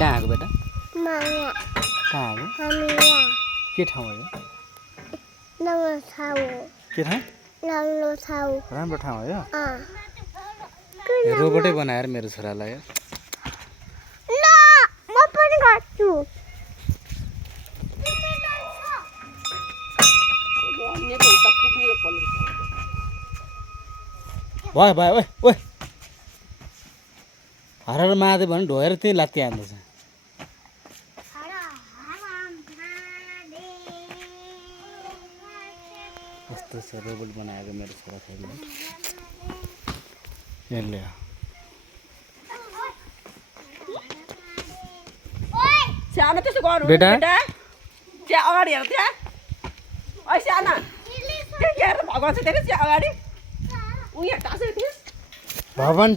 कहाँ आएको बेटा माया कहाँ आएको हामी यहाँ के ठाउँ हो यो नम्रो ठाउँ के ठाउँ राम्रो ठाउँ राम्रो ठाउँ हो यो अँ रोबोटै बनाएर मेरो छोरालाई ल म पनि गर्छु भयो भयो ओए ओए हराएर मादे भने ढोएर त्यही लात्ती हान्दैछ कस्तो छ रोबोट बनाएको मेरो छोराछोरीले यसले सानो त्यसो गर्नु बेटा? त्यहाँ अगाडि हेर त्यहाँ ऐ साना त्यहाँ हेर भगवान् छ त्यहाँ अगाडि उ यहाँ टाँसेको थियो भगवान्